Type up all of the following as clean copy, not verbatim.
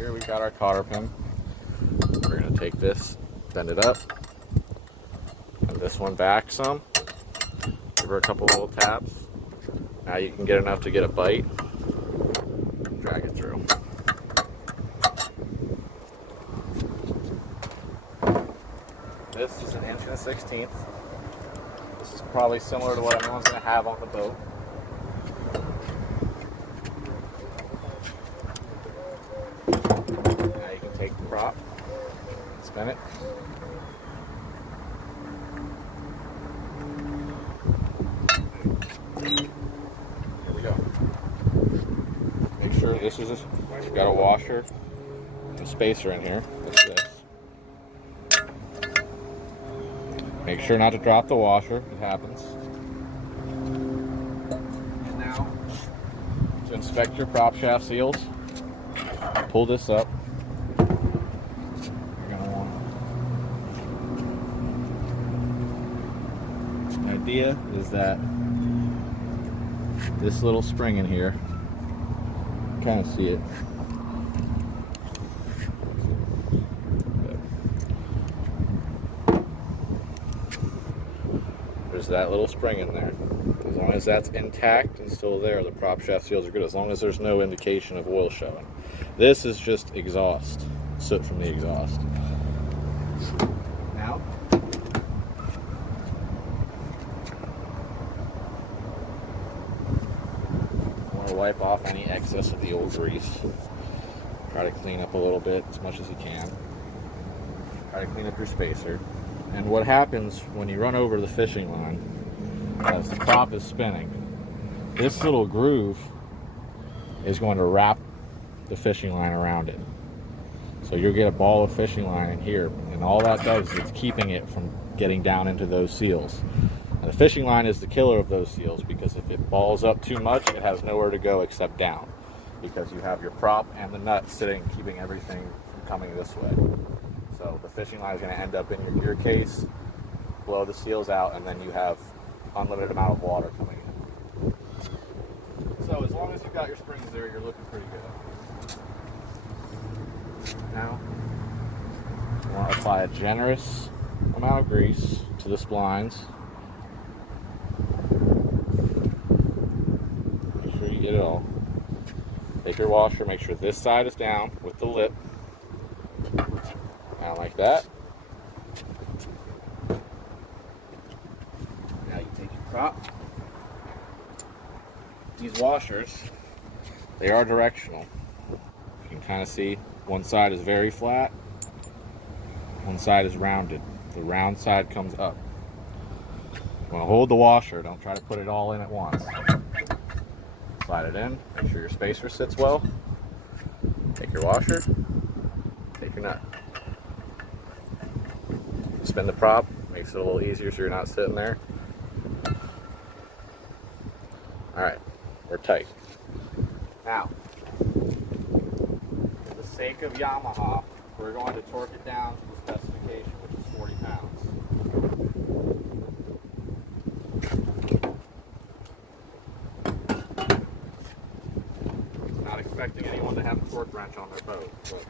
here we've got our cotter pin. We're going to take this, bend it up, and this one back some. Give her a couple little taps. Now you can get enough to get a bite. Drag it through. This is an 1 1/16. This is probably similar to what everyone's going to have on the boat. Now you can take the prop, spin it. Here we go. Make sure this is you've got a washer and a spacer in here. That's this. Make sure not to drop the washer. It happens. And now, to inspect your prop shaft seals, pull this up. You're going to want the idea is that this little spring in here, you kind of see it. There's that little spring in there. As long as that's intact and still there, the prop shaft seals are good, as long as there's no indication of oil showing. This is just exhaust, soot from the exhaust. Now, I want to wipe off any excess of the old grease. Try to clean up a little bit as much as you can. Try to clean up your spacer. And what happens when you run over the fishing line, as the prop is spinning, this little groove is going to wrap the fishing line around it. So you'll get a ball of fishing line in here, and all that does is it's keeping it from getting down into those seals. And the fishing line is the killer of those seals, because if it balls up too much, it has nowhere to go except down, because you have your prop and the nut sitting, keeping everything from coming this way. So the fishing line is going to end up in your gear case, blow the seals out, and then you have unlimited amount of water coming in. So as long as you've got your springs there, you're looking pretty good. Now, you want to apply a generous amount of grease to the splines. Make sure you get it all. Take your washer, make sure this side is down with the lip. Down like that. Now you take your prop. These washers, they are directional. You can kind of see one side is very flat, one side is rounded. The round side comes up. You want to hold the washer, don't try to put it all in at once. Slide it in, make sure your spacer sits well. Take your washer, take your nut. Spin the prop, makes it a little easier so you're not sitting there. Alright, we're tight. Now, for the sake of Yamaha, we're going to torque it down to the specification, which is 40 pounds. Not expecting anyone to have a torque wrench on their boat, but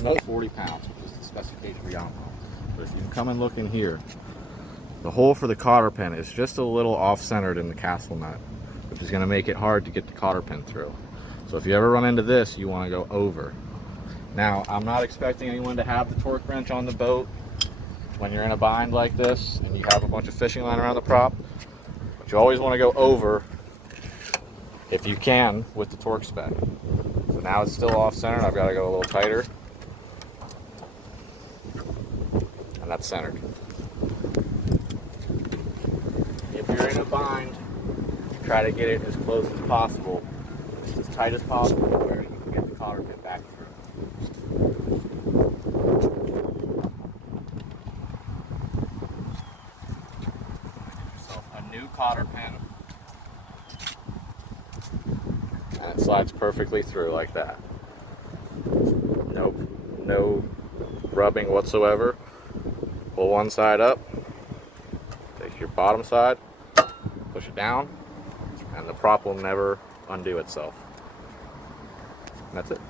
another 40 pounds, which is the specification for Yamaha. But if you can come and look in here, the hole for the cotter pin is just a little off-centered in the castle nut, which is going to make it hard to get the cotter pin through. So if you ever run into this, you want to go over. Now, I'm not expecting anyone to have the torque wrench on the boat when you're in a bind like this and you have a bunch of fishing line around the prop, but you always want to go over if you can with the torque spec. So now it's still off-centered. I've got to go a little tighter. And that's centered. If you're in a bind, try to get it as close as possible, as tight as possible, where you can get the cotter pin back through. So a new cotter pin, and it slides perfectly through like that. Nope, no rubbing whatsoever. Pull one side up, take your bottom side, push it down, and the prop will never undo itself. And that's it.